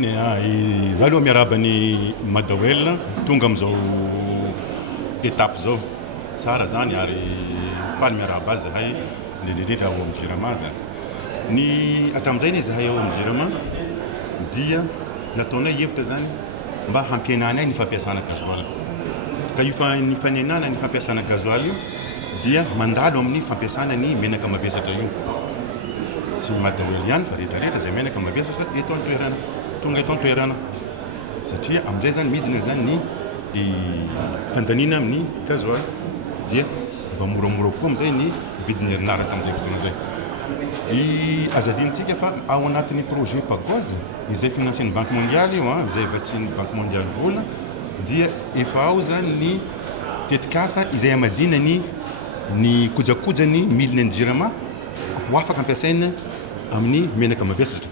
reny za aloha miarabany Madawel tonga am'izao étape zao tsara zany ary faly miaraba azy zahay indrindrindrindra ao amin'ny Jirama zany. Ny hatramin'izay ny zahay ao amin'ny Jirama dia nataonay hevitra zany mba hampihenana ny fampiasana gasoil. Ka io ny fanenana ny fampiasana gasoil io dia mandalo amin'ny fampiasana ny menaka mavesatra io. Tsy Madawel ihany fa rehetrarehetra izay menaka mavesatra eto an-toerana, tonga eto an-toerana. Satria amin'izay zany midina zany ny fandaniana amin'ny gasoil dia mba moramora koa amin'izay ny vidiny herinaratra amin'izay fotoana izay. Azadintsika fa ao anatin'ny projet PAGOZ izay finansian'ny Banque Mondiale io izay vatsian'ny Banque Mondiale vola dia efa ao zany ny tetikasa izay amadina ny kojakojany milina ny Jirama ho afaka ampiasaina amin'ny menaka mavesatra.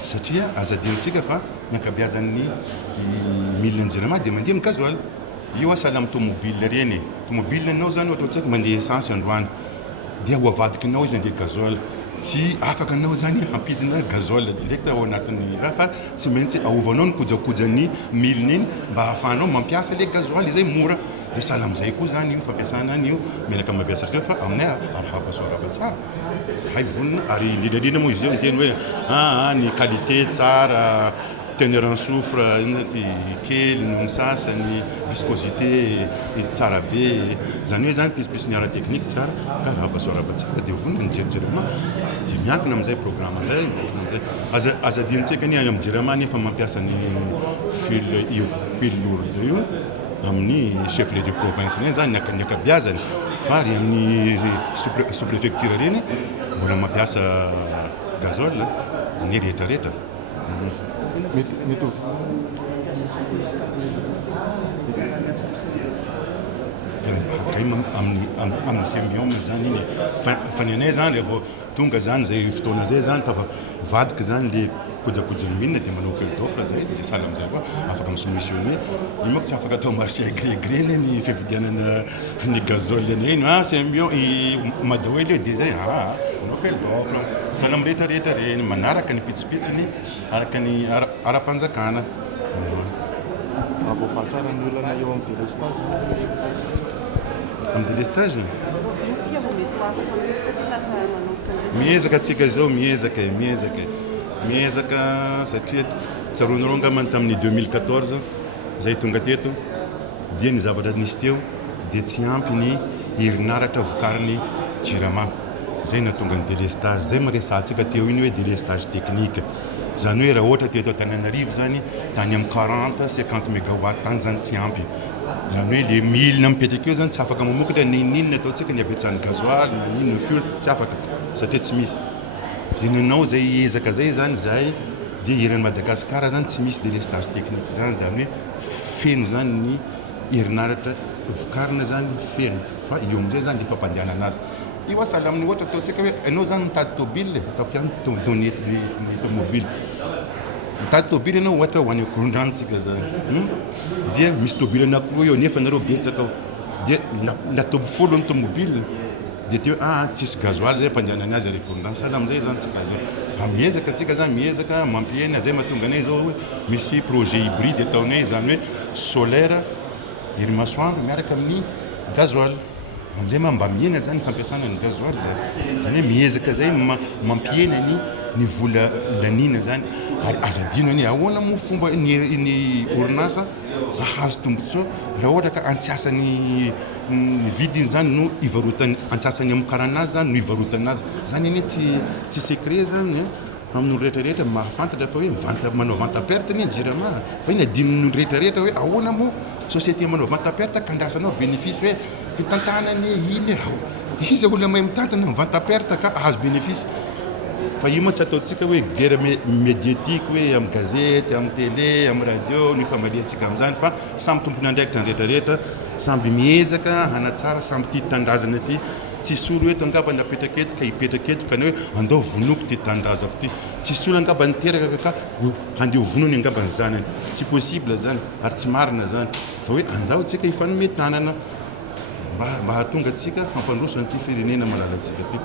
Satria azadintsika fa ny ankabeazan'ny milina ny Jirama dia mandeha amin'ny gasoil. Io sahala amin'ny tomobile reny. Tomobile anao zany ohatra tsika mandeha essence androany dia ho avadikinao izy mandeha gasoil. Tsy afaka anao zany hampidina gasoil direct ao anatin'ny raha fa tsy maintsy ahovanao ny kojakojan'ny milina iny mba ahafahanao mampiasa le gasoil izay mora. Dia sahala amin'izay koa zany io fampiasana an'io menaka mavesatra fa aminay arahabasoaraba tsara. Zahay vonona ary indrindrandrindra moa izy io miteny hoe ny qualité tsara, teneur en soufre ty kely noho ny sasany, viscosité tsara be, zany hoe zany pispisy ny ara teknika tsara ka arahabasoaraba tsara dia vonona ny Jirama dia miankina amin'izay programme zay, miankina amin'izay. Azadintsika ny any amin'ny Jirama nefa mampiasa ny fil lourde io amin'ny chef de province reny zany ny akabeazany fa ary amin'ny sous-préfecture reny mbola mampiasa gasoil ny rehetrarehetra. Amin'ny symbiome zany iny fanenay zany rehefa tonga zany zay fotoana zay zany tafa vadika zany le kojakojany milina dia manao appel d'offre zay dia sahala amin'izay koa afaka misoumissionné. Io manko tsy afaka atao marché gré ny fividianana ny gasoil eny symbiome Madawel io dia zay manao appel d'offre sahala amin'ny rehetrarehetra reny manaraka ny pitsopitsony araka ny ara-panjakana. Voafaly tsara ny olana eo amin'ny délestage. Amin'ny délestage miezaka atsika zao miezaka satria tsaroanareo angambany tamin'ny 2014 zay tonga teto dia ny zavatra nisy teo dia tsy ampy ny herinaratra vokariny Jirama. Zay natonga ny délestage zay maresantsika teo iny hoe délestage technique. Zany hoe raha ohatra teto Antananarivo zany tany amin'ny 40-50 mégawatt tany zany tsy ampy. Zany hoe le milina mipetraka eo zany tsy afaka mamokatra ninona ataontsika ny abetsan'ny gasoil na ninona fuel tsy afaka satria tsy misy. Dia nanao zay ezaka zay zany zahay dia iran'ny Madagasikara zany tsy misy délestage technique zany hoe feno zany ny herinaratra vokarina zany feno fa io amin'izay zany efa mpandehanana azy. Io sahala amin'ny ohatra ataontsika hoe ianao zany mitady tôbile ataoko ihany tomobile mitady tôbile ianao ohatra ho any Korondranotsika zany dia misy tôbile anankiroa eo nefa nareo betsaka ao dia natao folo ny tômobile dia teo tsisy gasoil zay mpandehanana azy ary Korondrano. Sahala amin'izay zany tsika zao miezaka tsika zany miezaka mampihena zay mahatonga anay zao hoe misy projet hybride ataonay zany hoe solaire ery masoandro miaraka amin'ny gasoil amin'izay mba mihena zany fampiasana ny gasoil zany hoe miezaka zay mampihena ny vola lanina zany ary azadino ny ahoana moa fomba ny orinasa ahazo tombotsoa raha ohatra ka antsiasany vidiny zany no ivarotany antsiasany amin'ny karanazy zany no ivarotana azy zany iny tsy secret zany amin'ny rehetrarehetra mahafantatra fa hoe manao vente perte ny Jirama fa iny adinony rehetrarehetra hoe ahoana moa société manao vente perte ka andrasanao bénéfice hoe fitantanany iny izy olona mahay mitantana ny vente perte ka ahazo bénéfice. Fa io moa tsy ataontsika hoe guerre médiatique hoe amin'ny gazety, amin'ny télé, amin'ny radio ny famaliantsika amin'izany fa samby tompony andraikitra ny rehetrarehetra samby miezaka hanatsara samby tia tandrazana ty tsisy olo eto angamba napetraka eto ka hipetraka eto ka ny hoe andao vonoko ty tandrazako ty tsisy olo angamba niteraka ka handeha vonony angamba ny zanany tsy possible zany ary tsy marina zany fa hoe andao tsika hifanometanana mba hahatonga atsika hampandroso an'ity firenena malalantsika ty.